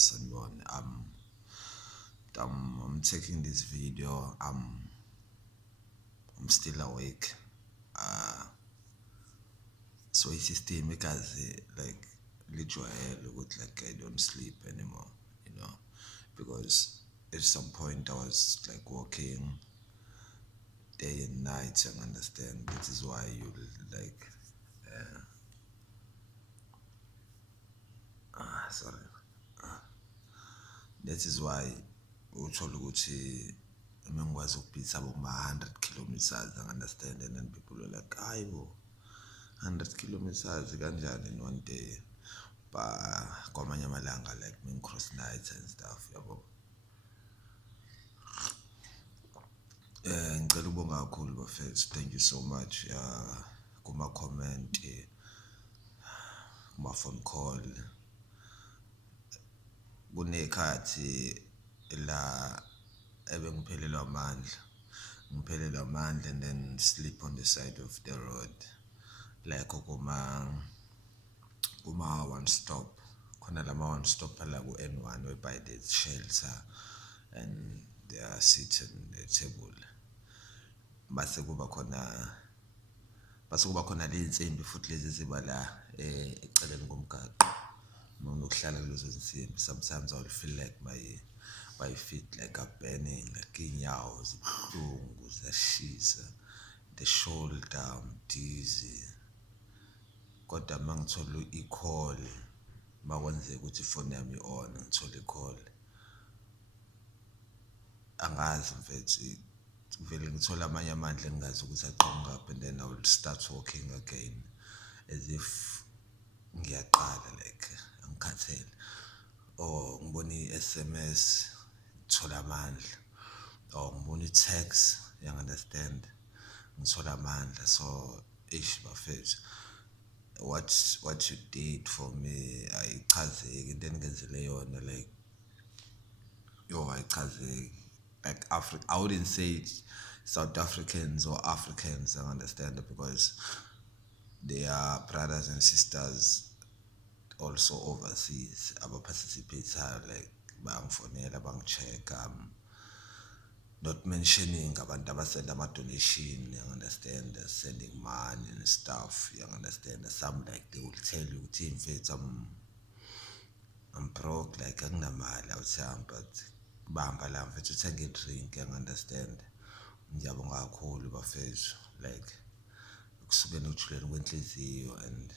Sanibona. I'm taking this video. I'm still awake. So isystem because like lijwayele ukuthi like I don't sleep anymore, because at some point I was like working day and night, you understand. That is why you like sorry. That is why uthola ukuthi uma ngikwazi ukubhitha kuma 100 kilometers, I understand, and then people are like, hayi bo, 100 kilometers kanjani in one day. But kwamanye amalanga like when cross nights and stuff, yabo. Ngicela ukubonga kakhulu bafethu. Thank you so much. Kuma comment, kuma phone call. Kunekhathi la ngiphelelwa amandla and then sleep on the side of the road, like kuma one stop khona lama one stop la ku N1 whereby there's shelter and they are sitting the table. Base kuba khona ley'nsimbi futhi lezi ziba la eceleni komgaqo. Uma unokuhlala kulezo zinsimbi, sometimes I will feel like my feet like are burning, like iy'nyawo zibuhlungu, ziyashisa, the shoulder, I'm dizzy. Kodwa uma ngithola i-call, uma kwenzeka ukuthi ifoni yami on, ngithola i-call, angazi mfethu, vele ngithola amanye amandla engazi ukuthi aqhamuka, and then I will start walking again as if ngiyaqala, like angikhathele. Or ngibona i-SMS, ngithola amandla. Or ngibona i-text, you understand, ngithola amandla. So bafethu, what you did for me ayichazeki, into eningenzele yona like ayichazeki. Like Africa, I wouldn't say South Africans or Africans, I understand, because they are brothers and sisters also overseas. Our participants are like bangifonela, bangicheck, not mentioning abantu abasend ama-donation, you understand, sending money and stuff, you understand. Some like they will tell you, team mfethu, I'm broke, like anginamali, I would say, but bahamba la mfethu uthenge drink, you understand. Ngiyabonga kakhulu bafethu, like kusukela ekujuleni kwenhliziyo. And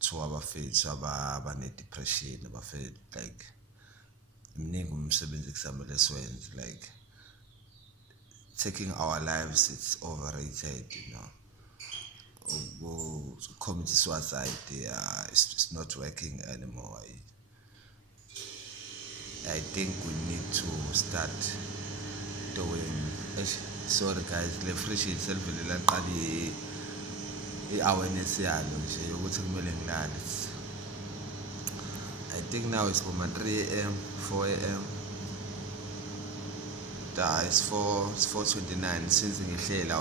to abafethu abane-depression, abafethu, like mningi umsebenzi kusamele siwenze, like taking our lives, it's overrated, commit suicide, it's not working anymore. I think we need to start doing, sorry guys, le fridge itself laqala i-awareness yalo nje ukuthi kumele ngilale. I think now it's from 3 a.m, 4 a.m. It's 4:29. Since ngihleli I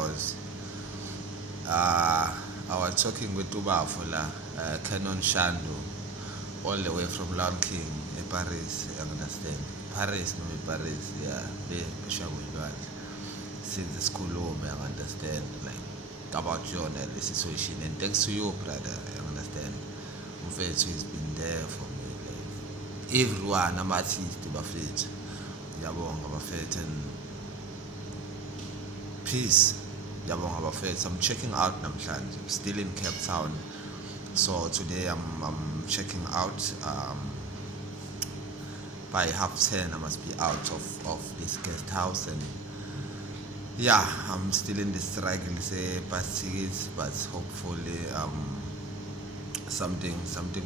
was talking with Tubafo la, Canon Shando, all the way from Lion King in Paris, you understand. Paris, no, Paris, yeah, since the school home, you understand, like about you and the situation. And thanks to you, brother, you understand. Mfethu has been there for me, like everyone, I'm artist, bafethu. Ngiyabonga bafethu, and peace. Ngiyabonga bafethu. I'm checking out namhlanje. I'm still in Cape Town. So today I'm checking out. By 10:30 I must be out of this guest house, and yeah, I'm still in the struggle, say past tickets, but hopefully something